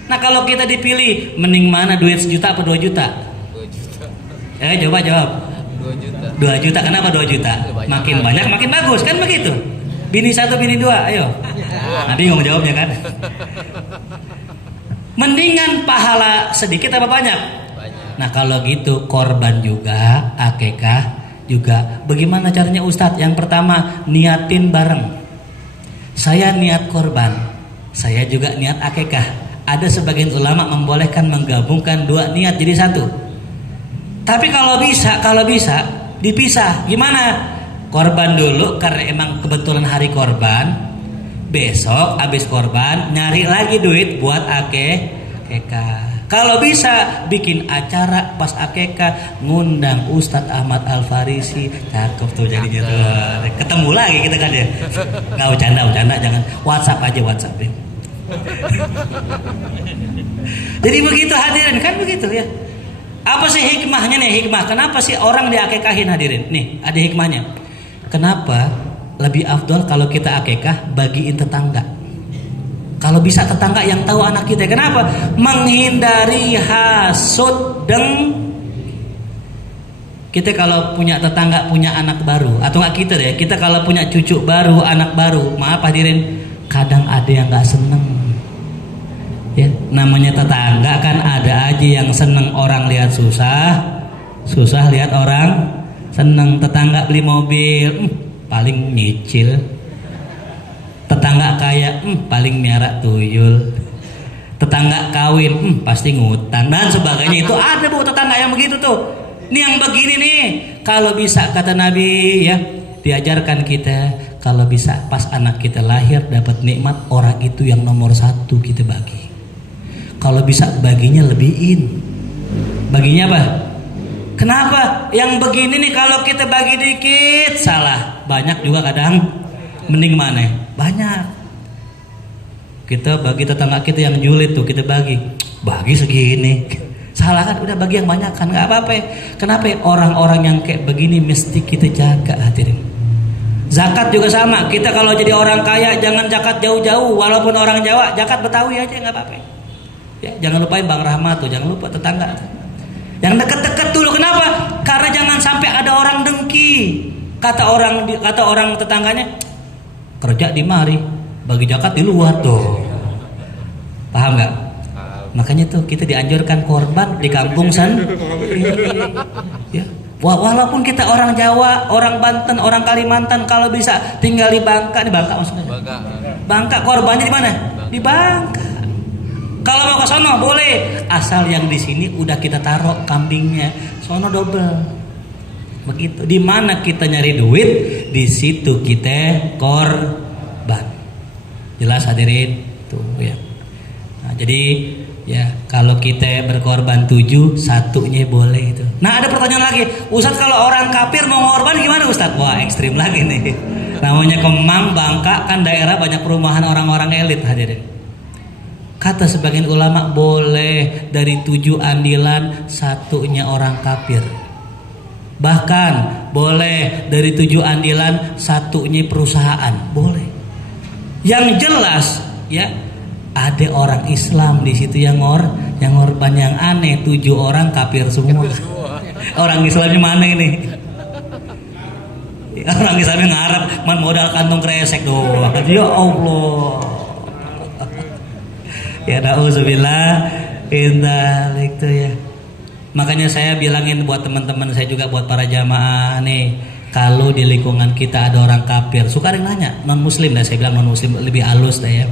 Nah kalau kita dipilih, mending mana duit 1 juta apa 2 juta? 2 juta. Coba jawab. 2 juta. 2 juta, kenapa 2 juta? Makin banyak makin bagus, kan begitu? Bini 1, bini 2, ayo. Nah, bingung jawabnya kan? Mendingan pahala sedikit apa banyak? Banyak. Nah kalau gitu korban juga, akikah juga. Bagaimana caranya Ustadz? Yang pertama, niatin bareng. Saya niat korban, saya juga niat akikah. Ada sebagian ulama membolehkan menggabungkan 2 niat jadi 1. Tapi kalau bisa dipisah. Gimana? Korban dulu karena emang kebetulan hari korban. Besok habis korban nyari lagi duit buat akikah. Kalau bisa bikin acara pas akikah, ngundang Ustadz Ahmad Al Farisi. Cakep tuh jadinya tuh. Ketemu lagi kita kan ya. Nggak bercanda jangan. WhatsApp aja WhatsApp deh. Jadi begitu hadirin, kan begitu ya. Apa sih hikmahnya nih? Hikmah kenapa sih orang diakikahin hadirin? Nih ada hikmahnya. Kenapa lebih afdol kalau kita akikah bagiin tetangga? Kalau bisa tetangga yang tahu anak kita. Kenapa? Menghindari hasud kita kalau punya tetangga punya anak baru, atau nggak kita deh, kita kalau punya cucu baru, anak baru, maaf hadirin, kadang ada yang nggak seneng. Ya, namanya tetangga kan ada aja yang seneng orang lihat susah lihat orang seneng. Tetangga beli mobil, paling nyicil. Tetangga kaya, paling miara tuyul. Tetangga kawin, pasti ngutang dan sebagainya. Itu ada bu tetangga yang begitu tuh. Ini yang begini nih. Kalau bisa kata Nabi ya, diajarkan kita kalau bisa pas anak kita lahir dapat nikmat, orang itu yang nomor 1 kita bagi. Kalau bisa baginya lebihin. Baginya apa? Kenapa? Yang begini nih kalau kita bagi dikit salah. Banyak juga kadang. Mending mana? Banyak. Kita bagi tetangga kita yang julid tuh kita bagi segini. Salah kan? Udah bagi yang banyak kan? Nggak apa-apa. Kenapa? Orang-orang yang kayak begini mesti kita jaga hadirin. Zakat juga sama. Kita kalau jadi orang kaya jangan zakat jauh-jauh. Walaupun orang Jawa, zakat Betawi aja nggak apa-apa. Ya, jangan lupain Bang Rahmat tuh, jangan lupa tetangga. Yang dekat-dekat dulu. Kenapa? Karena jangan sampai ada orang dengki. Kata orang tetangganya, kerja di mari, bagi zakat di luar tuh. Paham nggak? Makanya tuh kita dianjurkan korban di kampung ya. Walaupun kita orang Jawa, orang Banten, orang Kalimantan, kalau bisa tinggal di Bangka, maksudnya. Bangka korbannya di mana? Di Bangka. Kalau mau ke sono boleh, asal yang di sini udah kita taruh kambingnya, sono double. Begitu. Di mana kita nyari duit, di situ kita korban. Jelas hadirin tuh ya. Nah, jadi ya kalau kita berkorban 7, 1-nya boleh itu. Nah ada pertanyaan lagi, Ustadz kalau orang kafir mau ngorban gimana Ustadz? Wah ekstrim lagi nih. Namanya Kemang, Bangka kan daerah banyak perumahan orang-orang elit hadirin. Kata sebagian ulama boleh dari 7 andilan 1-nya orang kafir. Bahkan boleh dari 7 andilan 1-nya perusahaan, boleh. Yang jelas ya ada orang Islam di situ yang ngorban. Yang aneh 7 orang kafir semua. Orang Islamnya mana ini? Orang Islamnya ngarep modal kantong kresek doang. Ya Allah. Ya na'udzubillah indalik tuh ya. Makanya saya bilangin buat teman-teman saya juga, buat para jamaah nih, kalau di lingkungan kita ada orang kafir, suka ada yang nanya non muslim, dah saya bilang non muslim lebih halus dah ya.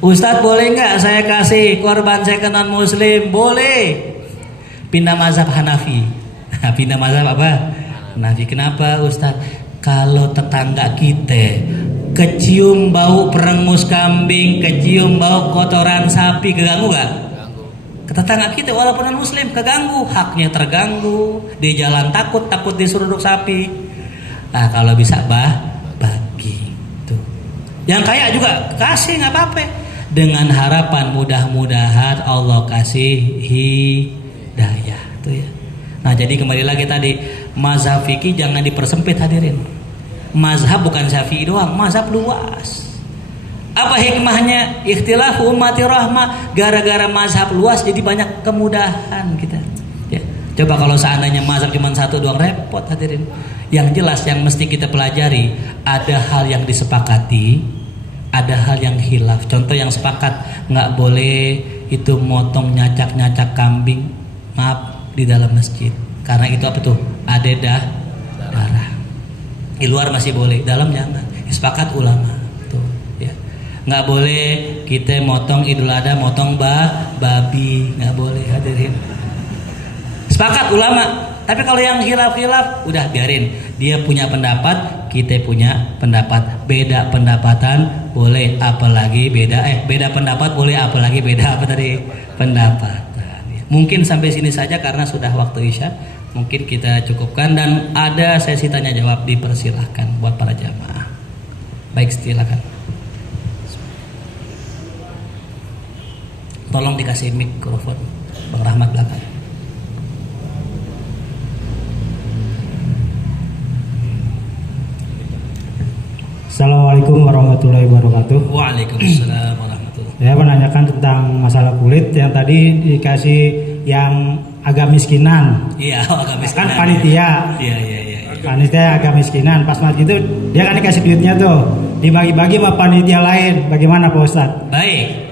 Ustadz boleh nggak saya kasih korban saya ke non muslim? Boleh. Pindah mazhab Hanafi. Pindah mazhab apa? Hanafi. Kenapa Ustadz? Kalau tetangga kita kecium bau perengus kambing, kecium bau kotoran sapi, keganggu gak? Ke tetangga kita walaupun non muslim keganggu, haknya terganggu, di jalan takut diseruduk sapi. Nah kalau bisa bagi tuh. Yang kaya juga kasih nggak apa-apa, dengan harapan mudah-mudahan Allah kasih hidayah tuh ya. Nah jadi kembali lagi tadi, mazhab fikih jangan dipersempit hadirin. Mazhab bukan Syafi'i doang, mazhab luas. Apa hikmahnya? Ikhtilafu ummati rahmah. Gara-gara mazhab luas jadi banyak kemudahan kita. Ya. Coba kalau seandainya mazhab cuma satu doang, repot hadirin. Yang jelas yang mesti kita pelajari, ada hal yang disepakati, ada hal yang khilaf. Contoh yang sepakat, nggak boleh itu motong nyacak kambing, maaf, di dalam masjid. Karena itu apa tuh? Ada darah. Di luar masih boleh, dalam jangan. Sepakat ulama. Nggak boleh kita motong Idul Adha, motong babi, nggak boleh hadirin. Sepakat ulama. Tapi kalau yang khilaf, udah biarin. Dia punya pendapat, kita punya pendapat. Beda pendapatan boleh, apalagi beda pendapat boleh, apalagi beda apa tadi pendapatan. Mungkin sampai sini saja karena sudah waktu Isya. Mungkin kita cukupkan dan ada sesi tanya jawab, dipersilahkan buat para jamaah. Baik, silakan. Tolong dikasih mikrofon Bang Rahmat belakang. Assalamualaikum warahmatullahi wabarakatuh. Waalaikumsalam warahmatullahi. Saya menanyakan tentang masalah kulit yang tadi dikasih yang agak miskinan. Iya, agak miskinan. Kan panitia. Iya. Panitia agak miskinan. Pas saat itu dia kan dikasih duitnya tuh, dibagi-bagi sama panitia lain. Bagaimana Pak Ustadz? Baik.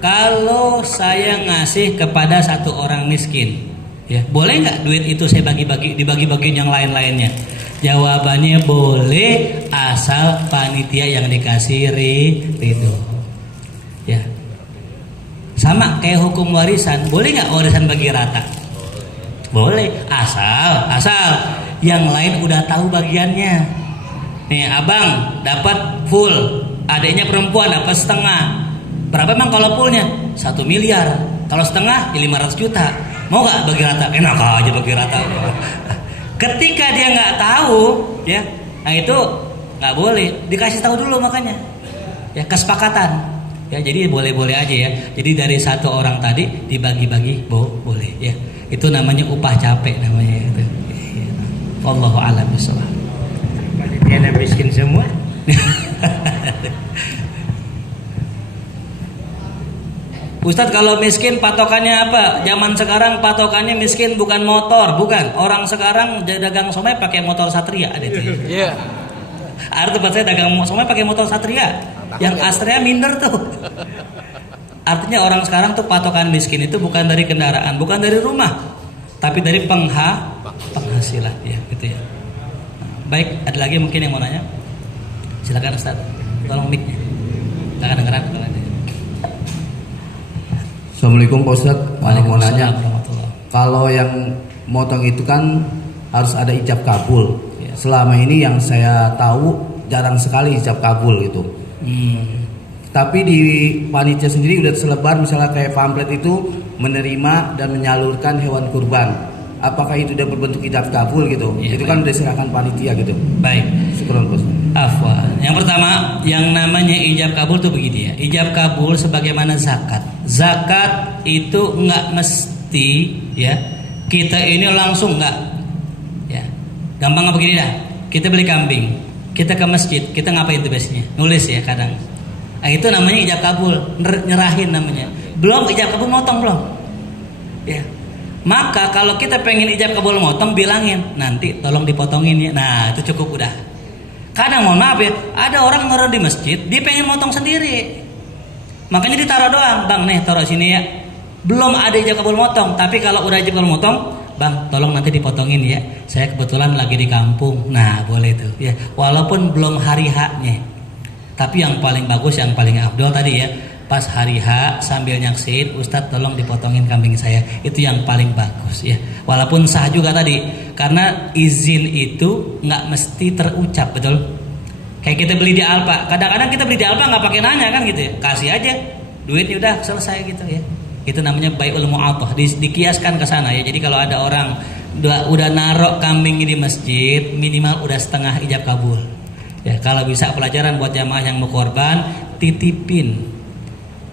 Kalau saya ngasih kepada satu orang miskin, ya boleh nggak duit itu saya dibagi-bagiin yang lain-lainnya? Jawabannya boleh, asal panitia yang dikasih ridho. Ya, sama kayak hukum warisan, boleh nggak warisan bagi rata? Boleh, asal yang lain udah tahu bagiannya. Nih abang dapat full, adiknya perempuan dapat setengah. Berapa emang kalau fullnya? 1 miliar. Kalau setengah ya 500 juta. Mau gak bagi rata? Enak aja bagi rata. Ketika dia nggak tahu, ya, nah itu nggak boleh. Dikasih tahu dulu makanya. Ya kesepakatan. Ya jadi boleh-boleh aja ya. Jadi dari satu orang tadi dibagi-bagi boleh ya. Itu namanya upah capek namanya itu. Wallahu a'lam bishawab. Dia miskin semua. Ustadz kalau miskin patokannya apa? Zaman sekarang patokannya miskin bukan motor, bukan. Orang sekarang dagang somai pakai motor Satria ada itu. Iya. Ada tempat saya dagang somai pakai motor Satria. Yang Astrea minder tuh. Artinya orang sekarang tuh patokan miskin itu bukan dari kendaraan, bukan dari rumah, tapi dari penghasilan ya gitu ya. Baik, ada lagi mungkin yang mau nanya? Silakan Ustadz. Tolong mic-nya. Jangan dengeran kalau ada. Assalamualaikum Pak Ustadz. Mau nanya, warahmatullahi. kalau yang motong itu kan harus ada ijab kabul. Ya. Selama ini yang saya tahu jarang sekali ijab kabul gitu. Tapi di panitia sendiri udah selebar misalnya kayak pamflet itu menerima dan menyalurkan hewan kurban. Apakah itu udah berbentuk ijab kabul gitu? Ya, itu baik. kan udah diserahkan panitia gitu. Baik. Syukron Pak Ustadz. Afwan. Yang pertama, yang namanya ijab kabul tuh begini ya. Ijab kabul sebagaimana zakat. Zakat itu nggak mesti ya kita ini langsung nggak. Ya, gampang apa begini dah. Kita beli kambing, kita ke masjid, kita ngapain tuh biasanya? Nulis ya kadang. Nah, itu namanya ijab kabul, nyerahin namanya. Belum ijab kabul motong belum. Ya. Maka kalau kita pengen ijab kabul motong, bilangin nanti tolong dipotongin ya. Nah itu cukup udah. Kadang mohon maaf ya, ada orang naruh di masjid, dia pengen motong sendiri. Makanya ditaruh doang, bang nih taruh sini ya. Belum ada ijab kabul motong, tapi kalau udah ijab kabul motong, bang tolong nanti dipotongin ya. Saya kebetulan lagi di kampung, nah boleh tuh ya. Walaupun belum hari H-nya, tapi yang paling bagus, yang paling afdol tadi ya. Pas hari H sambil nyaksin, Ustadz tolong dipotongin kambing saya. Itu yang paling bagus ya. Walaupun sah juga tadi, karena izin itu nggak mesti terucap, betul? Kayak kita beli di Alfa, kadang-kadang kita beli di Alfa nggak pakai nanya kan gitu ya. Kasih aja, duitnya udah selesai gitu ya. Itu namanya bai'ul mu'athah, dikiaskan ke sana ya. Jadi kalau ada orang udah narok kambing di masjid, minimal udah setengah ijab kabul. Ya, kalau bisa pelajaran buat jamaah yang mau korban, titipin.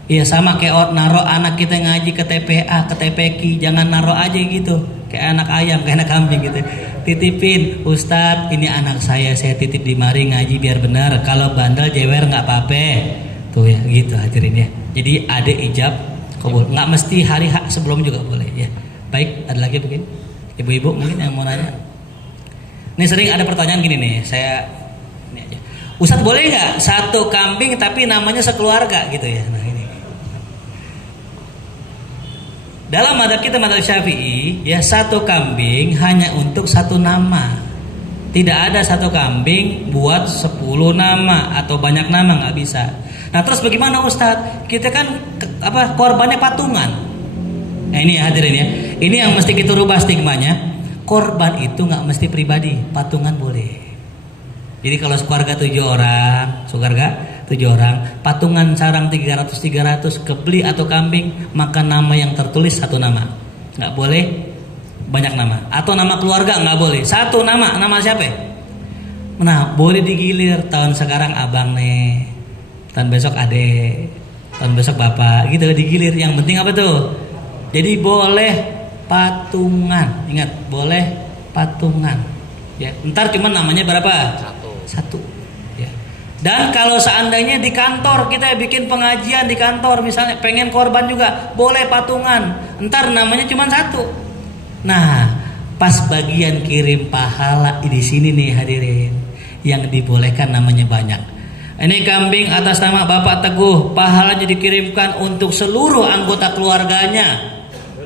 Iya sama kayak naro anak kita ngaji ke TPA, ke TPQ, jangan naro aja gitu, kayak anak ayam, kayak anak kambing gitu. Titipin, Ustadz ini anak saya titip di mari ngaji biar benar. Kalau bandel jewer nggak apa-apa. Tuh ya, gitu hadirin ya. Jadi ada ijab kabul. Nggak mesti hari hak sebelum juga boleh ya. Baik, ada lagi mungkin ibu-ibu mungkin yang mau nanya. Nih sering ada pertanyaan gini nih, saya ini aja. Ustadz boleh nggak satu kambing tapi namanya sekeluarga gitu ya? Nah ini. Dalam madzhab kita madzhab Syafi'i ya satu kambing hanya untuk satu nama. Tidak ada satu kambing buat 10 nama atau banyak nama, nggak bisa. Nah terus bagaimana Ustadz? Kita kan korbannya patungan. Nah ini ya hadirin ya. Ini yang mesti kita rubah stigmanya. Korban itu nggak mesti pribadi, patungan boleh. Jadi kalau sekeluarga 7 orang, patungan sarang 300 kebeli atau kambing, maka nama yang tertulis satu nama. Nggak boleh banyak nama. Atau nama keluarga nggak boleh. Satu nama siapa? Nah boleh digilir. Tahun sekarang abang nih, tahun besok adek, tahun besok bapak, gitu digilir. Yang penting apa tuh? Jadi boleh patungan. Ingat, boleh patungan. Ya, ntar cuman namanya berapa? Satu. Ya. Dan kalau seandainya di kantor kita bikin pengajian di kantor, misalnya pengen korban juga, boleh patungan. Ntar namanya cuma satu. Nah, pas bagian kirim pahala di sini nih hadirin, yang dibolehkan namanya banyak. Ini kambing atas nama Bapak Teguh, pahalanya dikirimkan untuk seluruh anggota keluarganya.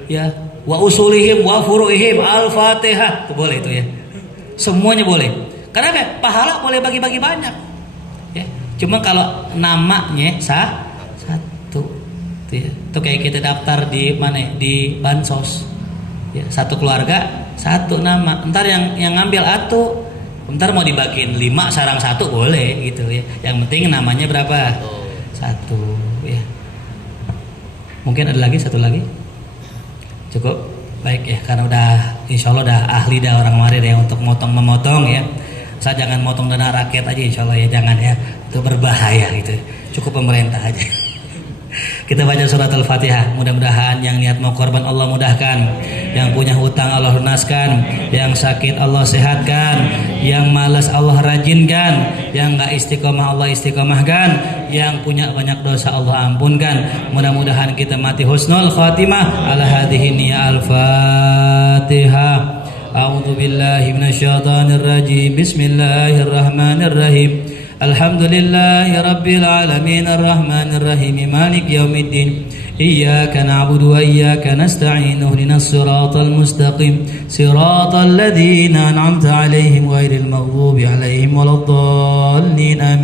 Ya, wa usulihim wa furuihim al-Fatihah. Itu boleh itu ya. Semuanya boleh. Karena apa? Pahala boleh bagi-bagi banyak. Ya, cuma kalau namanya satu. Itu, ya. Itu kayak kita daftar di mana? Di bansos. Ya, satu keluarga satu nama. Ntar yang ngambil atu, ntar mau dibagiin 5 sarang satu boleh gitu ya. Yang penting namanya berapa? Satu ya. Mungkin ada lagi satu lagi. Cukup baik ya, karena udah insya Allah udah ahli dah orang kemarin ya untuk memotong ya. Saya jangan motong dana rakyat aja insya Allah ya, jangan ya, itu berbahaya gitu. Cukup pemerintah aja. Kita baca surat Al-Fatihah. Mudah-mudahan yang niat mau korban Allah mudahkan, yang punya hutang Allah lunaskan, yang sakit Allah sehatkan, yang malas Allah rajinkan, yang gak istiqomah Allah istiqomahkan, yang punya banyak dosa Allah ampunkan. Mudah-mudahan kita mati husnul khatimah. Ala hadhihi niya Al-Fatihah. A'udzu billahi minasyaitonir rajim. Bismillahirrahmanirrahim. Alhamdulillahi rabbil alamin arrahmanir rahim maliki yaumiddin iyyaka na'budu wa iyyaka nasta'in ihdinas siratal mustaqim siratal ladzina an'amta 'alaihim ghairil maghdubi 'alaihim waladdallin amin.